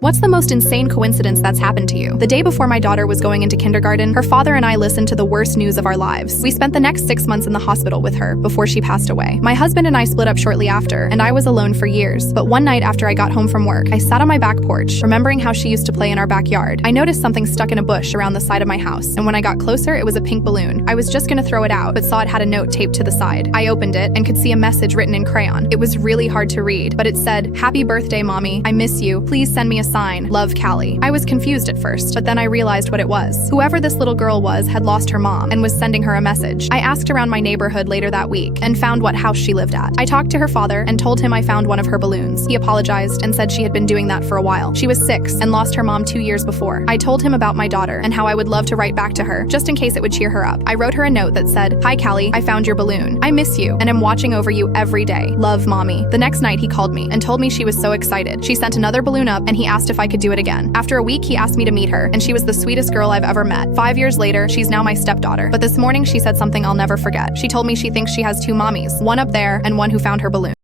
What's the most insane coincidence that's happened to you? The day before my daughter was going into kindergarten, her father and I listened to the worst news of our lives. We spent the next 6 months in the hospital with her before she passed away. My husband and I split up shortly after, and I was alone for years. But one night after I got home from work, I sat on my back porch, remembering how she used to play in our backyard. I noticed something stuck in a bush around the side of my house, and when I got closer, it was a pink balloon. I was just gonna throw it out, but saw it had a note taped to the side. I opened it and could see a message written in crayon. It was really hard to read, but it said, "Happy birthday, Mommy. I miss you. Please send me a sign. Love, Callie." I was confused at first, but then I realized what it was. Whoever this little girl was had lost her mom and was sending her a message. I asked around my neighborhood later that week and found what house she lived at. I talked to her father and told him I found one of her balloons. He apologized and said she had been doing that for a while. She was 6 and lost her mom 2 years before. I told him about my daughter and how I would love to write back to her, just in case it would cheer her up. I wrote her a note that said, "Hi Callie, I found your balloon. I miss you and am watching over you every day. Love, Mommy." The next night he called me and told me she was so excited. She sent another balloon up and he asked if I could do it again. After a week, he asked me to meet her, and she was the sweetest girl I've ever met. 5 years later, she's now my stepdaughter. But this morning she said something I'll never forget. She told me she thinks she has 2 mommies, one up there and one who found her balloon.